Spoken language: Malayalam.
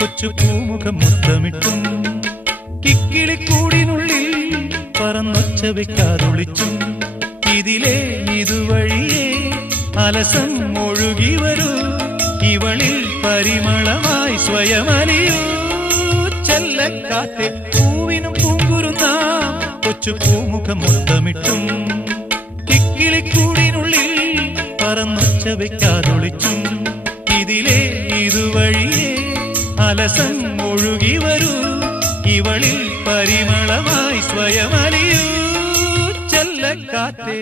കൊച്ചു പൂമുഖം മുത്തമിട്ടും കിക്കിളിക്കൂടിനുള്ളിൽ പറന്നൊച്ച വെക്കാതൊളിച്ചും ഇതിലേ ഇതുവഴിയേ അലസം ഒഴുകി വരൂ ഇവളിൽ പരിമളമായി സ്വയമലിയൂ ചെല്ലക്കാറ്റെ പൂവിനും പൂങ്കുരുന്ന കൊച്ചു പൂമുഖം മുത്തമിട്ടും കിക്കിളിക്കൂടിനുള്ളിൽ പറന്നൊച്ച വെക്കാതൊളിച്ചും ഇതിലേ ഇതുവഴിയേ അലസം ഒഴുകി വരൂ ഇവളിൽ പരിമളമായി സ്വയമലിയൂ ചെല്ലക്കാറ്റേ